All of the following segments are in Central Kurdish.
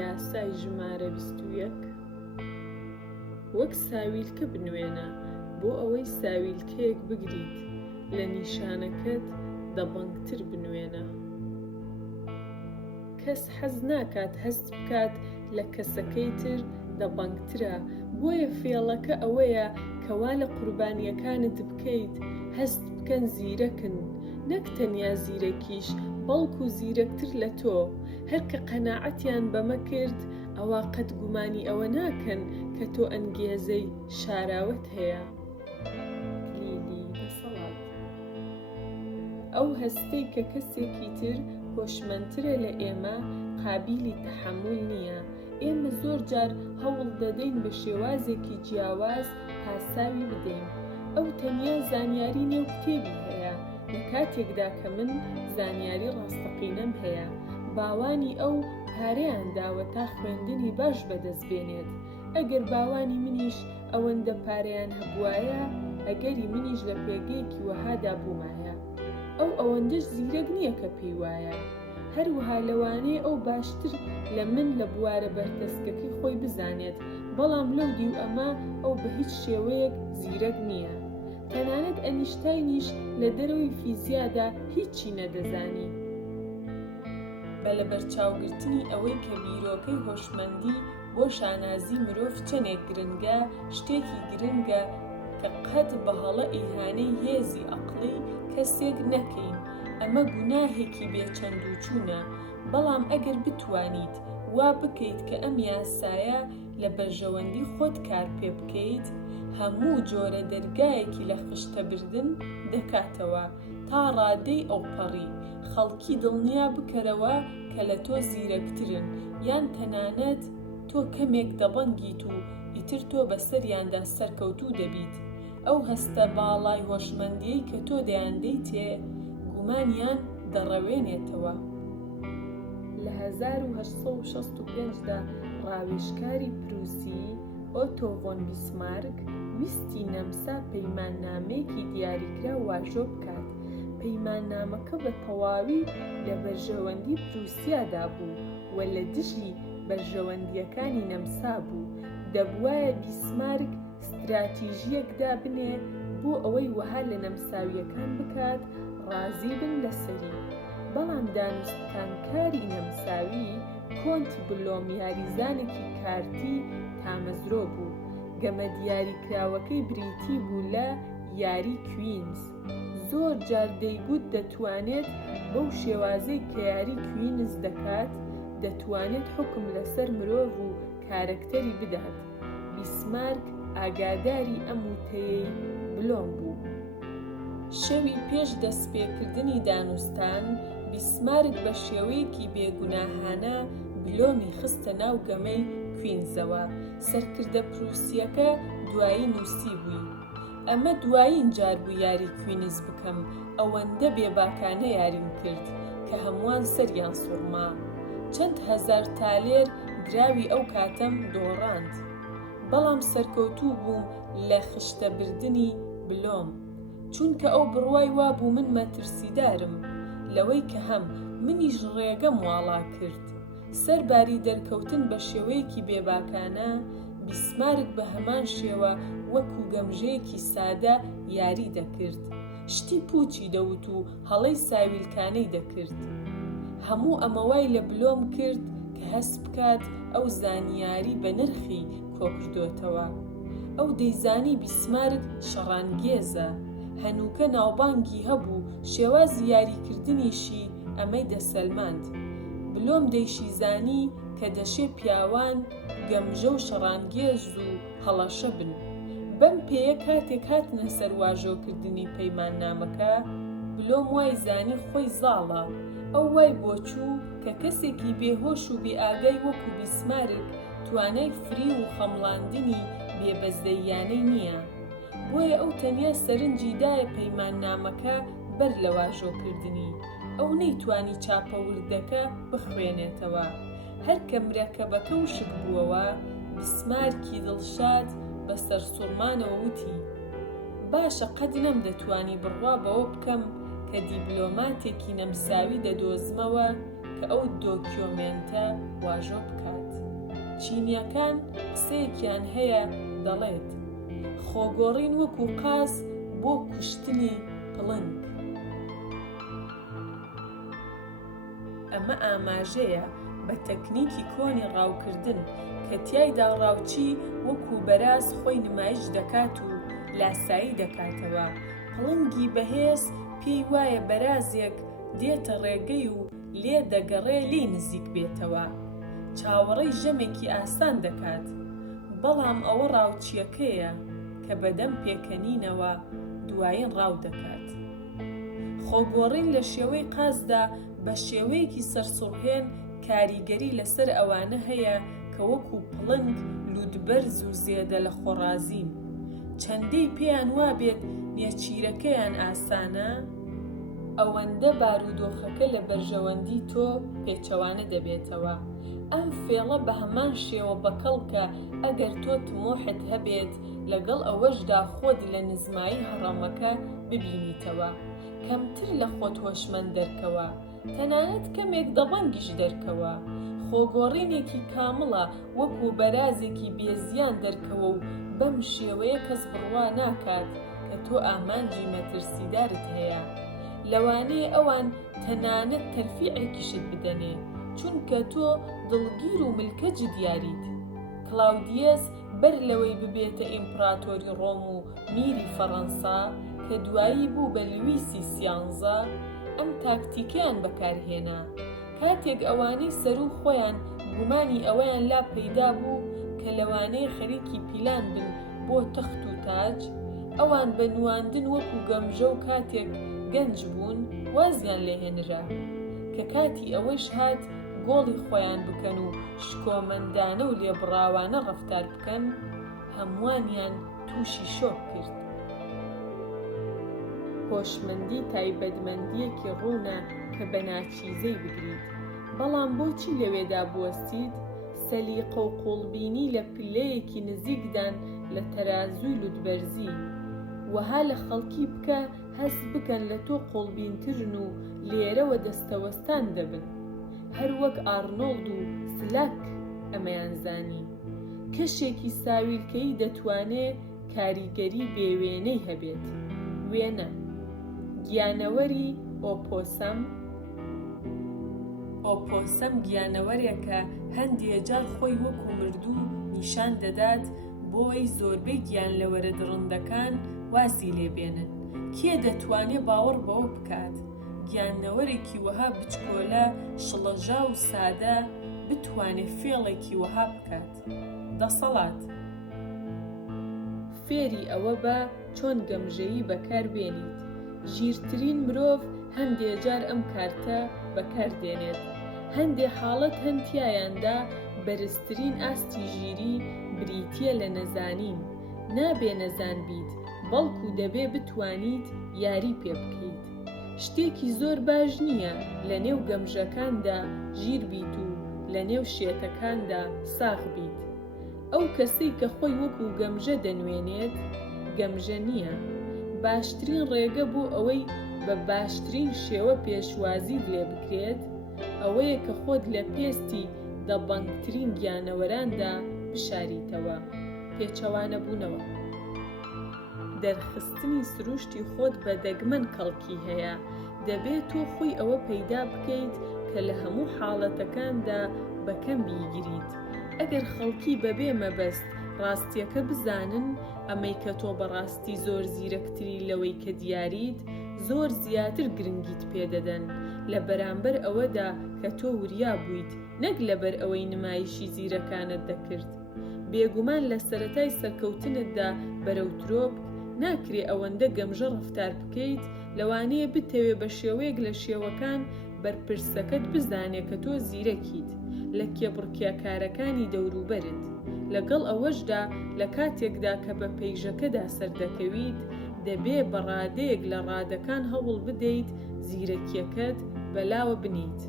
یاسای ژمارە 21 وەک ساویلکە بنوێنە بۆ ئەوەی ساویلکەیەک بگریت لە نیشانەکەت دەبەنگتر بنوێنە. کەس حەز ناکات هەست بکات لە کەسەکەی تر دەبەنگترە، بۆیە فێڵەکە ئەوەیە کەوا لە قوربانیەکانت بکەیت هەست بکەن زیرەکن، نەک تەنیا زیرەکیش بەڵکو زیرەکتر لە تۆ. هەرکە قەناعەتیان بەمە کرد ئەوا قەت گومانی ئەوە ناکەن کە تۆ ئەنگێزەی شاراوت هەیە. لیلی دەسەڵات ئەو هەستەی کە کەسێکی تر هۆشمەندترە لە ئێمە قابیلی تەحەموڵ نییە. ئێمە زۆر جار هەوڵ دەدەین بە شێوازێکی جیاواز پاساوی بدەین. ئەو تەنیا زانیاری نێو کتێبی هەیە، لە کاتێکدا کە من زانیاری ڕاستەقینەم هەیە. باوانی ئەو پارەیان داوە تا خوێندنی باش بەدەستبێنێت. ئەگەر باوانی منیش ئەوەندە پارەیان هەبوایە، ئەگەری منیش لە پێگەیەکی وەهادا بوومایە. ئەو ئەوەندەش زیرەک نییە کە پێی وایە. هەروەها لەوانەیە ئەو باشتر لە من لە بوارە بەردەستگەکەی خۆی بزانێت، بەڵام لەو دی و ئەمە ئەو بە هیچ شێوەیەک زیرەک نییە. تەنانەت ئەنیشتاینیش لە دەرەوەی فیزیادا هیچی نەدەزانی. بە لەبەرچاوگرتنی ئەوەی کە بیرۆکەی هۆشمەندی بۆ شانازی مرۆڤ چەندێک گرنگە، شتێکی گرنگە کە قەت بە هەڵە ئیهانەی هێزی عەقڵی کەسێک نەکەین. ئەمە گوناهێکی بێچەند و چوونە، بەڵام ئەگەر بتوانیت وا بکەیت کە ئەم یاسایە لە بەرژەوەندی خۆت کار پێ بکەیت، هەموو جۆرە دەرگایەکی لە خشتەبردن دەکاتەوە تا ڕادەی ئەوپەڕی خەڵکی دڵنیا بکەرەوە کە لە تۆ زیرەکترن، یان تەنانەت تۆ کەمێک دەبەنگیت و ئیتر تۆ بەسەریاندا سەرکەوتوو دەبیت. ئەو هەستە باڵای هۆشمەندیەی کە تۆ دەیاندەیتێ گومانیان دەڕەوێنێتەوە. لە 1865دا ڕاوێژکاری پرووسی ئۆتۆ ڤۆن بیسمارک ویستی نەمسا پەیماننامەیەکی دیاریکرا واژۆ بکات. پەیماننامەکە بە تەواوی لە بەرژەوەندی پرووسیادا بوو و لە دژی بەرژەوەندیەکانی نەمسا بوو. دەبوایە بیسمارک ستراتیژیەکدا بنێ بۆ ئەوەی وەها لە نەمساویەکان بکات ڕازی بن لەسەری. بەڵام دانوستکانکاری نەمساوی کۆنت بلۆم یاریزانێکی کارتی تامەزرۆ بوو. گەمە دیاریکراوەکەی بریتی بوو لە یاری کوینز. زۆر جار دەیگوت دەتوانێت بەو شێوازەی کە یاری کوینز دەکات دەتوانێت حکم لەسەر مرۆڤ و کارەکتەری بدات. بیسمارک ئاگاداری ئەم وتەیەی بلۆم بوو. شەوی پێش دەستپێکردنی دانوستان، بیسمارک بە شێوەیەکی بێگوناهانە بلۆمی خستە ناو گەمەی کوینزەوە. سەرکردە پرووسیەکە دوایی نووسی بووی: ئەمە دوایین جار بوو یاری کوینز بکەم، ئەوەندە بێباکانە یاریم کرد کە هەمووان سەریان سوڕما. چەند هەزار تالێر دراوی ئەو کاتەم دۆڕاند، بەڵام سەرکەوتوو بووم لە خشتەبردنی بلۆم، چونکە ئەو بڕوای وا بوو من مەترسیدارم لەوەی کە هەم منیش ڕێگەم واڵا کرد. سەرباری دەرکەوتن بە شێوەیەکی بێباکانە، بیسمارک بە هەمان شێوە وەکو گەمژەیەکی سادە یاری دەکرد. شتی پوچی دەوت و هەڵەی ساویلکانەی دەکرد. هەموو ئەمەوای لە بلۆم کرد کە هەست بکات ئەو زانیاری بە نرخی کۆکردوتەوە. ئەو دەیزانی بیسمارک شەڕانگێزە، هەنووکە ناوبانگی هەبوو، شێوازی یاریکردنیشی ئەمەی دەسەلماند. بلۆم دەیشیزانی کە دەشێ پیاوان گەمژە و شەڕانگێز و هەڵەشە بن. بەم پێیە کاتێک هاتنە سەر واژۆکردنی پەیماننامەکە، بلۆم وای زانی خۆی زاڵە. ئەو وای بۆچوو کە کەسێکی بێهۆش و بێئاگای وەکو بیسمارک توانای فری و خەمڵاندنی بێبەزدەییانەی نییە. بۆیە ئەو تەنیا سەرنجی دایە پەیماننامەکە بەر لە واژۆکردنی. ئەو نەیتوانی چاپەوردەکە بخوێنێتەوە. هەرکە مرەکەبەکە وشک بووەوە، بیسمارکی دڵشاد بە سەرسوڕمانەوە وتی: باشە قەت نەمدەتوانی بڕوا بەوە بکەم کە دیبلۆماتێکی نەمساوی دەدۆزمەوە کە ئەو دۆکیۆمێنتە واژۆ بکات. چینیەکان قسەیەکیان هەیە دەڵێت خۆگۆڕین وەکو قاس بۆ کوشتنی پڵنگ. ئەمە ئاماژەیە بە تەکنیکی کۆنی ڕاوکردن کە تیایدا ڕاوچی وەکو بەراز خۆی نمایش دەکات و لاسایی دەکاتەوە. پڵنگی بەهێز پێی وایە بەرازێک دێتە ڕێگەی و لێ دەگەڕێ لێی نزیک بێتەوە. چاوەڕێی ژەمێکی ئاسان دەکات، بەڵام ئەوە ڕاوچیەکەیە کە بەدەم پێکەنینەوە دوایین ڕاو دەکات. خۆگۆڕین لە شێوەی قازدا بە شێوەیەکی سەرسوڕهێن کاریگەری لەسەر ئەوانە هەیە کە وەکو پڵنگ لوودبەرز و زێدە لە خۆڕازین. چەندەی پێیان وابێت نێچیرەکەیان ئاسانە، ئەوەندە بارودۆخەکە لە بەرژەوەندی تۆ پێچەوانە دەبێتەوە. ئەم فێڵە بە هەمان شێوە بەکەڵکە ئەگەر تۆ تمۆحت هەبێت لەگەڵ ئەوەشدا خۆت لە نزمایی هەڕەمەکە ببینیتەوە، کەمتر لە خۆت هۆشمەند دەرکەوە، تەنانەت کەمێک دەبەنگیش دەرکەوە. خۆگۆڕینێکی کامڵە وەکو بەرازێکی بێزیان دەرکەوە و بەم شێوەیە کەس بڕوا ناکات کە تۆ ئامانجی مەترسیدارت هەیە. لەوانەیە ئەوان تەنانەت تەرفیعێکیشت بدەنێ چونکە تۆ دڵگیر و ملکەج دیاریت. کلاودیەس بەر لەوەی ببێتە ئیمپراتۆری ڕۆم و میری فەڕەنسا کە دوایی بوو بە لویسی 13 ئەم تاکتیکیان بەکارهێنا. کاتێک ئەوانەی سەرو خۆیان گومانی ئەوەیان لا پەیدا بوو کە لەوانەیە خەریکی پیلان بن بۆ تەخت و تاج، ئەوان بە نواندن وەکو گەمژە و کاتێک گەنج بوون وازیان لێهێنرا کە کاتی ئەوەش هات گۆڵی خۆیان بکەن و شکۆمەندانە و لێبڕاوانە ڕەفتار بکەن، هەمووانیان تووشی شۆک کرد. هۆشمەندی تایبەتمەندیەکی ڕوونە کە بە ناچیزەی بگریت، بەڵام بۆچی لەوێدا بوەستیت؟ سەلیقە و قوڵبینی لە پلەیەکی نزیکدان لە تەرازووی لوودبەرزی. وەها لە خەڵکی بکە هەست بکەن لە تۆ قوڵبینترن و لێرەوە دەستەوەستان دەبن، هەر وەک ئارنۆڵد و سلاک ئەمەیان زانی. کەشێکی ساویلکەی دەتوانێت کاریگەری بێوێنەی هەبێت. وێنە گیانەوەری ئۆپۆسەم گیانەوەرێکە هەندێک جار خۆی وەکو مردوو نیشان دەدات بۆی زۆربەی گیانلەوەرە درڕندەکان وازی لێبێنن. کێ دەتوانێت باوەڕ بەوە بکات گیانەوەرێکی وەها بچکۆلە شڵەژا و سادە بتوانێت فێڵێکی وەها بکات؟ دەسەڵات فێری ئەوە بە چۆن گەمژەیی بەکاربێنیت. ژیرترین مرۆڤ هەندێک جار ئەم کارتە بەکاردێنێت. هەندێک حاڵەت هەندیایاندا بەرزترین ئاستی ژیری بریتیە لە نەزانین. نابێ نەزان بیت، بەڵکو دەبێ بتوانیت یاری پێ بکەیت. شتێکی زۆر باش نییە لە نێو گەمژەکاندا ژیر بیت و لە نێو شێتەکاندا ساغ بیت. ئەو کەسەی کە خۆی وەکو گەمژە دەنوێنێت گەمژە نییە. باشترین ڕێگە بۆ ئەوەی بە باشترین شێوە پێشوازیت لێ بکرێت ئەوەیە کە خۆت لە پێستی دەبەنگترین گیانەوەراندا بشاریتەوە. پێچەوانە بوونەوە دەرخستنی سروشتی خۆت بە دەگمەن کەڵکی هەیە. دەبێت تۆ خۆی ئەوە پەیدا بکەیت کە لە هەموو حاڵەتەکاندا بەکەم بیگریت. ئەگەر خەڵکی بەبێ مەبەست ڕاستیەکە بزانن، ئەمەی کە تۆ بەڕاستی زۆر زیرەکتری لەوەی کە دیاریت، زۆر زیاتر گرنگیت پێدەدەن لە بەرامبەر ئەوەدا کە تۆ وریا بوویت، نەک لەبەر ئەوەی نمایشی زیرەکانت دەکرد. بێگومان لە سەرەتای سەرکەوتنتدا بەرەوترۆ ناکرێ ئەوەندە گەمژە ڕەفتار بکەیت لەوانەیە بتەوێ بە شێوەیەک لە شێوەکان بەرپرسەکەت بزانێت کە تۆ زیرەکیت لە کێبڕکێکارەکانی دەوروبەرت. لەگەڵ ئەوەشدا لە کاتێکدا کە بە پەیژەکەدا سەردەکەویت، دەبێ بە ڕادەیەک لە ڕادەکان هەوڵ بدەیت زیرەکیەکەت بەلاوە بنیت.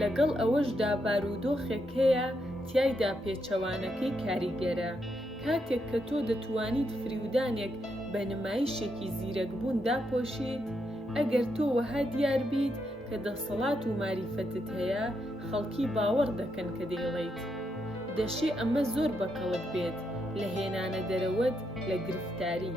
لەگەڵ ئەوەشدا بارودۆخێک هەیە تیایدا پێچەوانەکەی کاریگەرە. کاتێک کە تۆ دەتوانیت فریودانێک بە نمایشێکی زیرەکبوون داپۆشیت، ئەگەر تۆ وەها دیار بیت کە دەسەڵات و ماریفەتت هەیە، خەڵکی باوەڕ دەکەن کە دەیڵێیت. دەشێ ئەمە زۆر بەکەڵک بێت لە هێنانە دەرەوەت لە گرفتاری.